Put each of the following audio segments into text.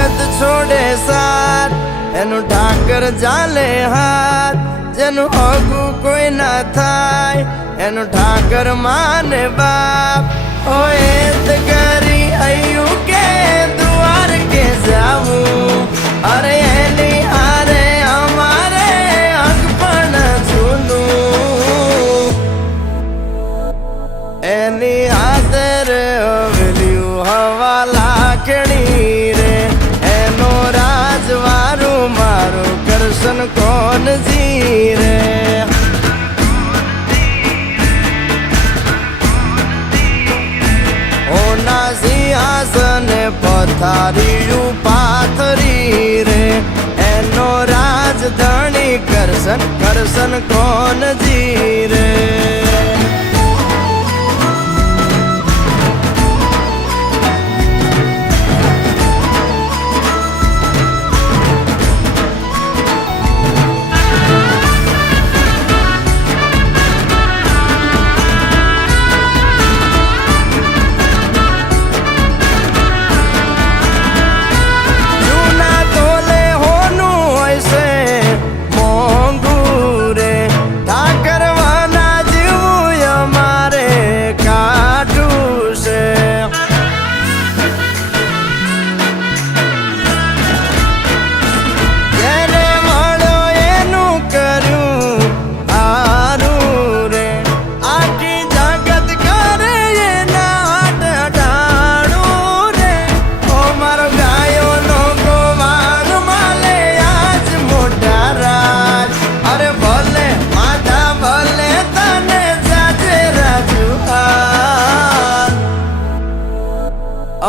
જગત છોડે સાથ, એનું ઠાકર ચાલે હાથ. જેનું હગું કોઈ ના થાય, એનું ઠાકર માને બાપ. હોય તો કરી આયું કે દ્વાર કે જાવું, અરે એની હારે અમારે હક પણ જૂનું. એની આદર હવેલ્યું હવા લાખણી રે, એનો રાજવારું મારું કરશન કોણ જીરે. ઓના સિંહાસને પથારીયું પાથરી રે, એનો રાજધણી કરશન કરશન કોણ જીરે.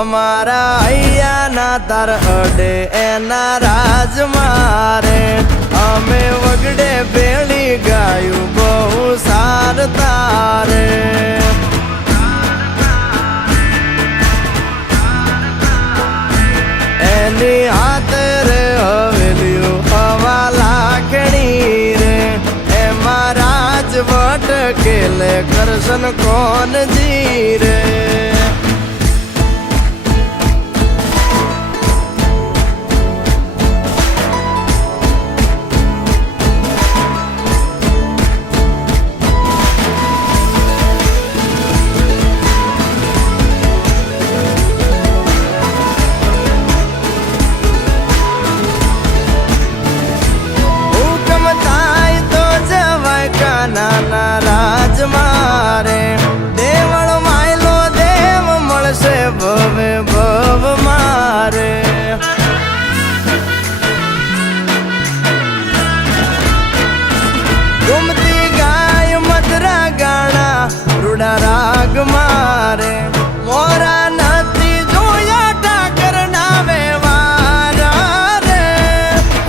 અમારા અહીંયાના તાર અડે એના રાજ મારે, અમે વગડે ભેળી ગાયું બહુ સાર તારે. એની હાથરે હવેલ્યું હવા લાખણી રે, એમાં રાજવટ કેલે કરશન કોણ જીરે. નાના રાજ મારે, દેવળ માયલો દેવ મળશે ભવે ભવ મારે. ગુમતી ગાય મધરા ગાણા રૂડા રાગ મારે, મોરા નથી જોયા ઠાકર ના વ્યવહાર રે.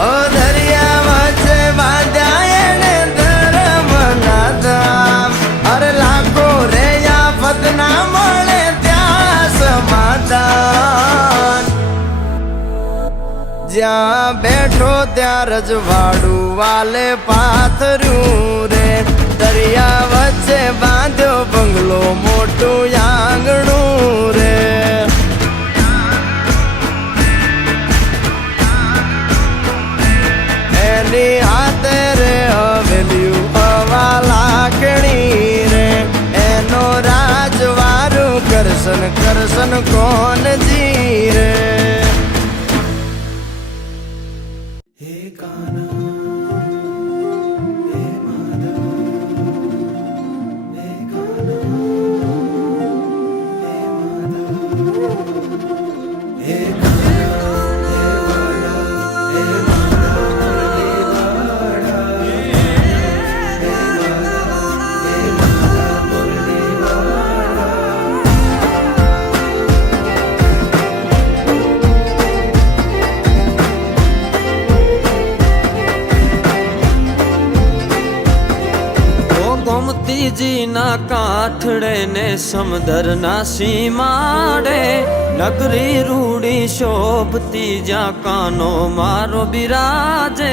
ઓ દરિયા વચ્ચે બાંધ્યા એને ધર્મ ના ધામ, અરે લાખો રે આફત ના મળે ત્યાં સમાધાન. જ્યાં બેઠો ત્યાં રજવાડું વાલે પાથર્યું રે, દરિયા વચ્ચે બાંધ્યો બંગલો મોટું આંગણું રે. એની હાથે રે હવેલ્યું હવા લાખણી રે, એનો રાજવારું કરશન કરશન કોણ જીરે. હે કાના હે માધવ, હે કાના હે માધવ, હે ગોમતીજીના કાંઠડે ને સમુદ્રના સીમાડે, નગરી રૂડી શોભતી જ્યાં કાનો મારો બિરાજે.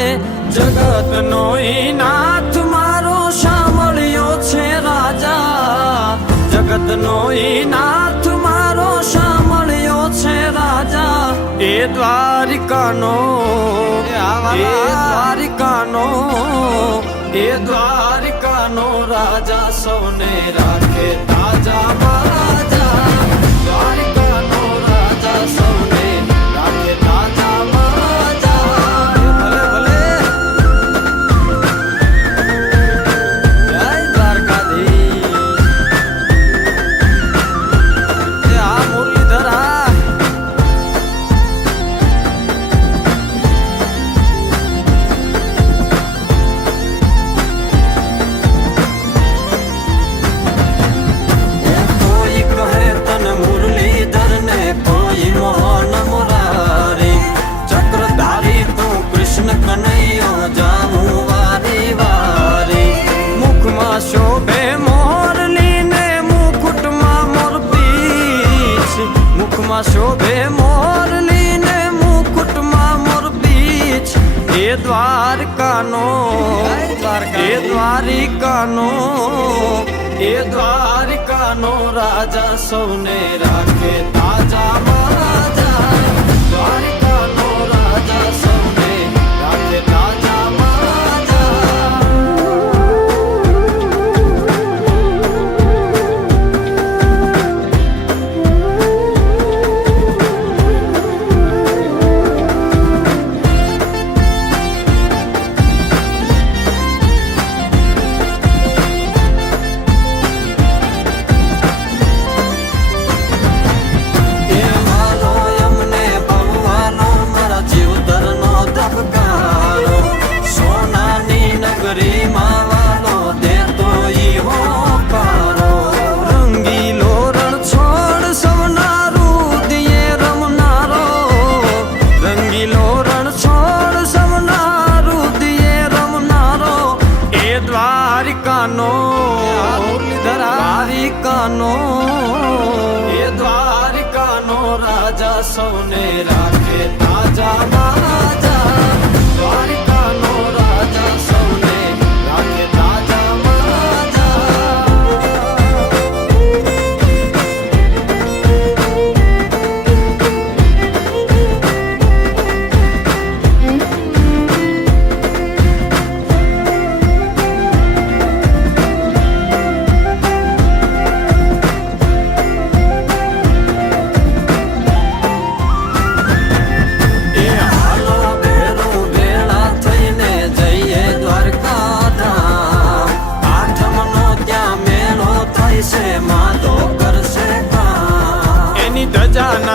જગતનો ઈ નાથ મારો સાંભળ્યો છે રાજા, જગતનો ઈ નાથ મારો સાંભળ્યો છે રાજા. એ દ્વારિકાનો એ દ્વારિકાનો રાજા સૌને રાખે તાજા માજા દ્વારિકાનો રાજા સૌને રાખે તાજા માજા ભલે ભલે જય દ્વારકાધીશ આ મુરલીધરા શોભે મોરલી ને મુકુટમાં મોરપીંછ મુખમાં શોભે મોરલી ને મુકુટમાં મોરપીંછ એ દ્વારકાનો રાજા સૌને રાખે તાજા માજા દ્વારિકાનો રાજા સૌને રાખે તાજા દ્વારિકાનો રાજા સૌને રાખે તાજા માજા દ્વારિકાનો રાજા સૌને રાખે તાજા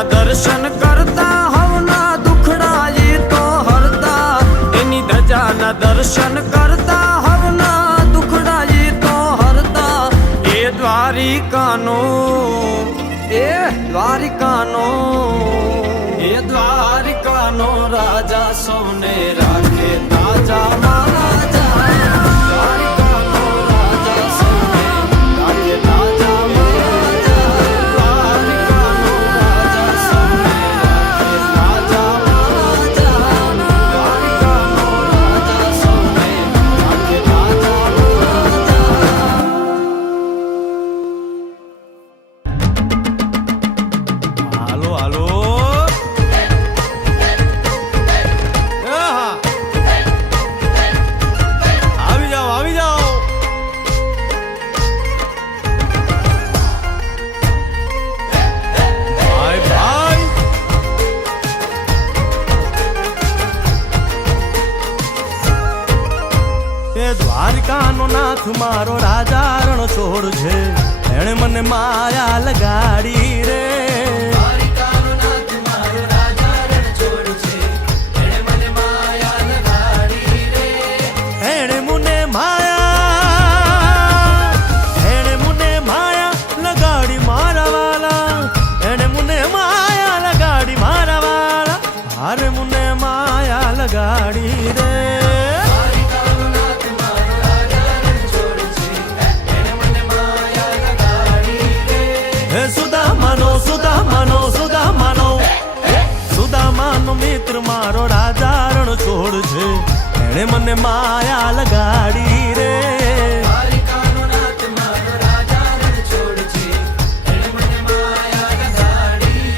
દર્શન કરતા હવના દુખડા એ તો હરતા એની ધજાના દર્શન કરતા હવના દુખડા એ તો હરતા એ દ્વારિકાનો રાજા સૌને રાખે તાજા માજા દ્વારિકાનો રાજા સૌને રાખે તાજા દ્વારકાનો નાથ મારો રાજા રણ છોડ છે એણે મને માયા લગાડી રે દ્વારકાનો નાથ મારો રાજા રણ છોડ છે એણે મને માયા લગાડી રે એણે મને માયા લગાડી મારા વાલા એણે મને માયા લગાડી મારા વાલા હારે મને માયા લગાડી રે સુદામાનો મિત્ર મારો રાજા રણ છોડ છે એણે મને માયા લગાડી રે દ્વારકાનો નાથ મારો રાજા રણ છોડ છે એણે મને માયા લગાડી રે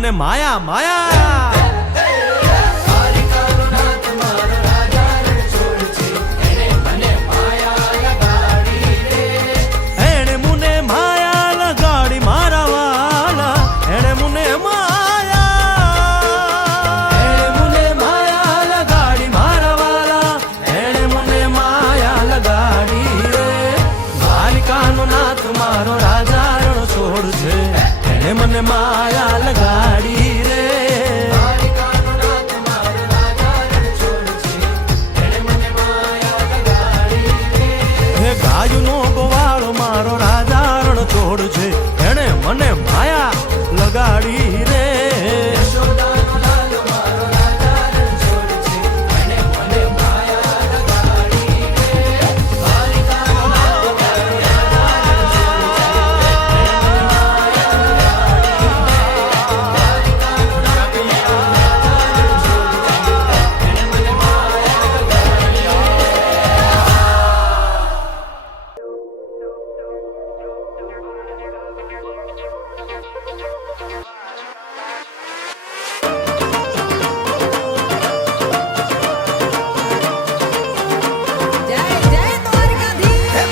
મને માયા માયા એણે મુને માયા લગાડી મારા વાલા એણે મુને માયા લગાડી મારા વાલા એણે મુને માયા લગાડી રે દ્વારિકાનો નાથ મારો રાજા રણ છોડ છે એણે મને માયા લગાડી રે હે ગાયુનો ગોવાળો મારો રાજા રણ છોડ છે એણે મને માયા લગાડી રે હે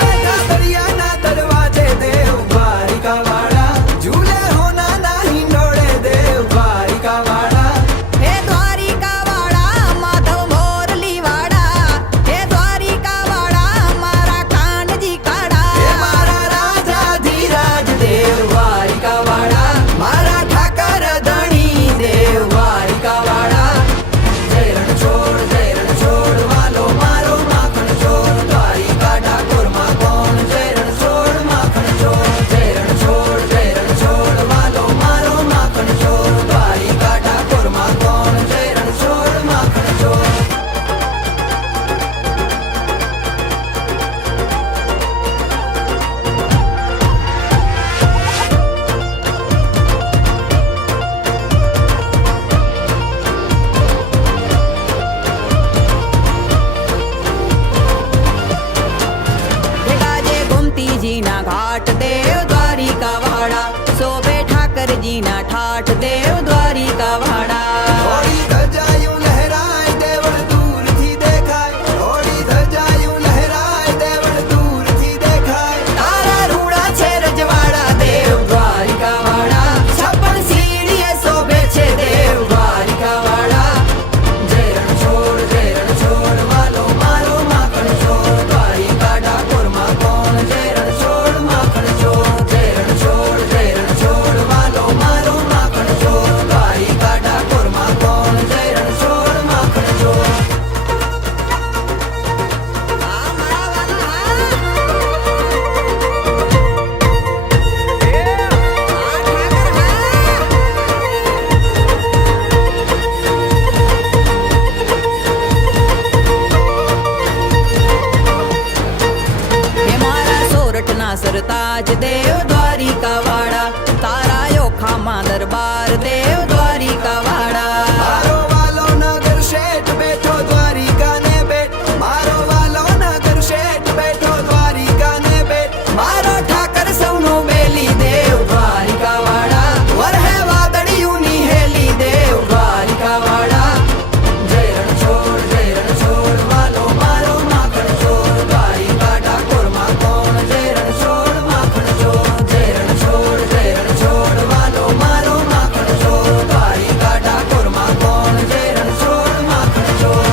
બેઠા દરિયાના દરવાજે દેવ દ્વારિકાવાળા ઝૂલે હોના ના હિંડોળે દેવ દ્વારિકાવાળા હે દ્વારિકાવાળા માધવ મોરલીવાળા હે દ્વારિકાવાળા મારા કાનજી કાળા હે મારા રાજા ધીરાજ દેવ દ્વારિકાવાળા મારા ઠાકર ધણી દેવ દ્વારિકાવાળા જય રણછોડ વાલો મારો માખણ ચોર દ્વારિકા ઠાકોરમાં કોણ જય રણછોડ માખણ ચોર જય રણછોડ વાલો મારો માખણ ચોર દ્વારિકા ઠાકોરમાં કોણ જય રણછોડ માખણ ચોર ગાજે ગોમતીજીના ઘાટ દેવ દ્વારિકાવાળા શોભે ઠાકરજીના ઠાઠ દેવ દ્વારિકાવાળા થોડી ધજાયું લહેરાય દેવળ દૂરથી દેખાય થોડી ધજાયું લહેરાય દેવળ દૂરથી દેખાય તારા રૂડા છે રજવાડા દેવ દ્વારિકાવાળા છપ્પન સીડીએ શોભે છે દેવ દ્વારિકાવાળા જય રણછોડ વાલો મારો માખણ ચોર દ્વારિકા ઠાકોરમાં કોણ જય રણછોડ માખણ ચોર જય રણછોડ વાલો મારો માખણ ચોર દ્વારિકા ઠાકોરમાં કોણ જય રણછોડ માખણ ચોર આ મારા વાલા આ હે મારા સોરઠના સરતાજ દેવ દ્વારિકાવાળા તારા યોખામાં દરબાર દેવ દ્વારિકાવાળા મારો વાલો નગર શેઠ બેઠો દ્વારિકાને બેઠ મારો વાલો નગર શેઠ બેઠો દ્વારિકાને બેઠ મારો ઠાકર સૌનો બેલી દેવ દ્વારિકાવાળા વરહે વાદળિયુંની હેલી દેવ દ્વારિકાવાળા જય રણછોડ વાલો મારો માખણ ચોર દ્વારિકા ઠાકોરમાં કોણ જય રણછોડ માખણ ચોર જય રણછોડ વાલો મારો માખણ ચોર દ્વારિકા ઠાકોરમાં કોણ જય રણછોડ માખણ ચોર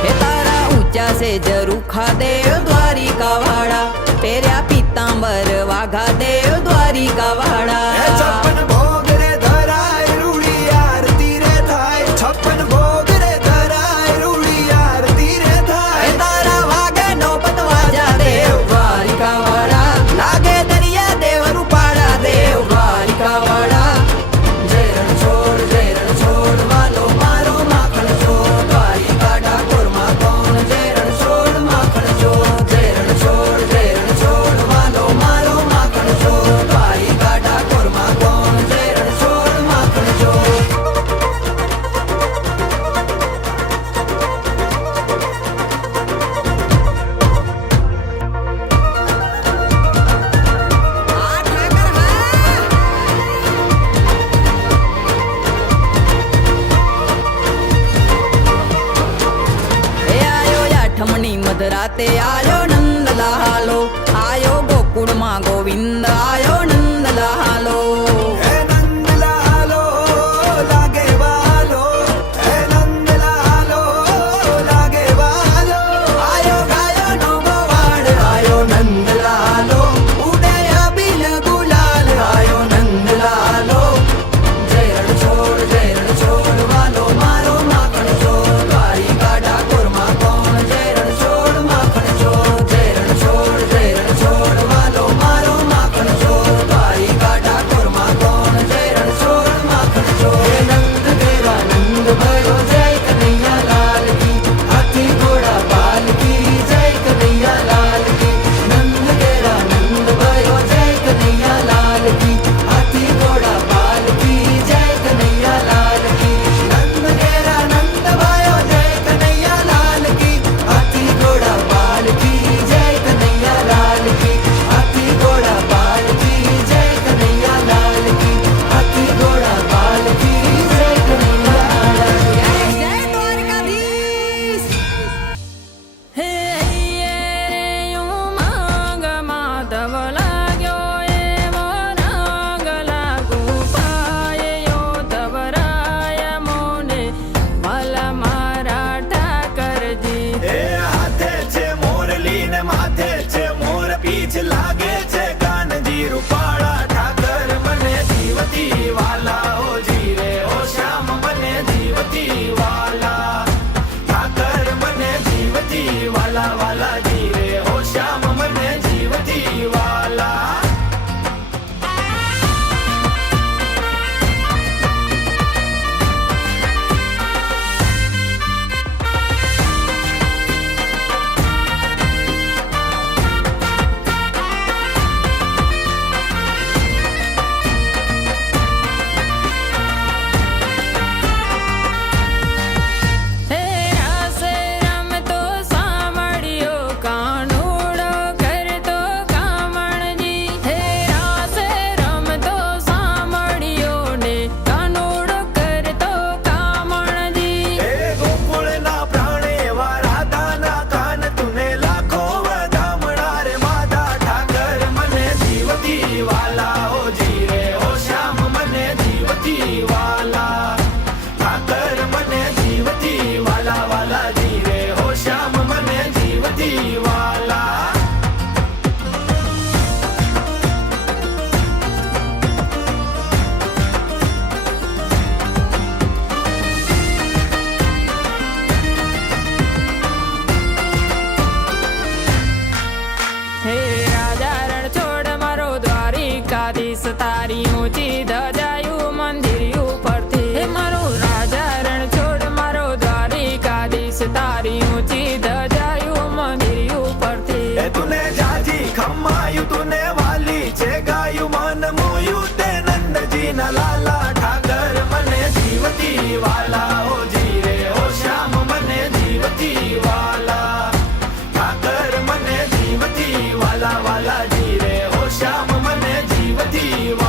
હે તારા ઊંચા સે જરૂખા દેવ દ્વારિકાવાળા પહેર્યા પીતાંબર વાઘા દેવ દ્વારિકાવાળા હે છપ્પન ભોગ રે ધરાય રૂડી આરતી રે થાય છપ્પન ભોગ રે ધરાય રૂડી આરતી રે હે થાય તારા વાગે નોબત વાજા દેવ દ્વારિકાવાળા લાગે દરિયા દેવ રૂપાળા દેવ દ્વારિકાવાળા જય રણછોડ વાલો મારો માખણ ચોર દ્વારિકા ઠાકોરમાં કોણ જય રણછોડ માખણ ચોર જય રણછોડ વાલો રાતે આયો નંદલાલો, આયો ગોકુળમાં ગોવિંદ આયો નંદલાલો. હે નંદલાલો લાગે વાલો, હે નંદલાલો લાગે વાલો. આયો ગાયો નો ગોવાળ આયો નંદલાલો, ઉડે અબીલ ગુલાલ આયો નંદલાલો. જય રણ છોડ વાલો મારો માખણ ચોર, દ્વારિકા ડાકોરમાં કોણ જય રણ છોડ માખણ ચોર. જય રણ છોડ વાલો મારો માખણ ચોર, દ્વારિકા ડાકોરમાં કોણ જય રણ છોડ માખણ ચોર. હે નંદ ઘેરા નંદ ભયો જય કનૈયા લાલ કી, હાથી ઘોડા પાલ કી જય કનૈયા લાલ કી. નંદ ઘેરા નંદ ભયો જય કનૈયા લાલ કી, હાથી ઘોડા પાલ કી જય કનૈયા લાલ કી. નંદ ઘેરા નંદ ભયો જય કનૈયા લાલ કી, હાથી ઘોડા પાલ કી જય કનૈયા લાલ કી. હાથી ઘોડા પાલ કી જય કનૈયા લાલ કી, હાથી ઘોડા પાલ કી જય કનૈયા લાલ કી. જય દ્વારકાધીશ. હે રે ઉમંગ માધવ લાગ્યો એવો રંગ લાગુ પાયો ધવરાય મોને ભલા મારા ઠાકરજી. એ હાથે છે મોરલી ને માથે છે મોર પીછ લાગે છે કાનજી રૂપાળા ઠાકર મને જીવતી વાલા ઓ જીરે ઓ શ્યામ મને જીવતી વાલા ઠાકર મને જીવતી વાલા વાલા જીરે ઓ શ્યામ મને જીવતી વાલા. હે રાસે રમતો સાંભળ્યો કાનુડો કરતો કામણજી. હે રાસે રમતો સાંભળ્યો ને કાનુડો કરતો કામણજી. એ ગોકુળના પ્રાણે એવા રાધાના કાન તુને લાખો વધામણા રે માધા ઠાકર મને જીવતી વાલા ઓ જીરે ઓ શ્યામ મને જીવતી વાલા ઠાકર મને જીવતી વાલા વાલા જીરે ઓ શ્યામ મને જીવતી વાલા. હે રાજા રણ છોડ મારો દ્વારિકાધીશ, તારી ઊંચી ધજાયું મંદિર ઉપરથી. હે મારો રાજા રણ છોડ મારો દ્વારિકાધીશ, તારી ઊંચી ધજાયું મંદિર ઉપરથી. એ તુને જાજી ખમ્માયું તુને વાલી છે ગાયું મન મોયું તે નંદજી ના લાલા ઠાકર મને જીવતી વાલા ઓ જીરે ઓ શ્યામ મને જીવતી વાલા ઠાકર મને જીવતી વાલા વાલા જીરે ઓ શ્યામ મને જીવતી વાલા.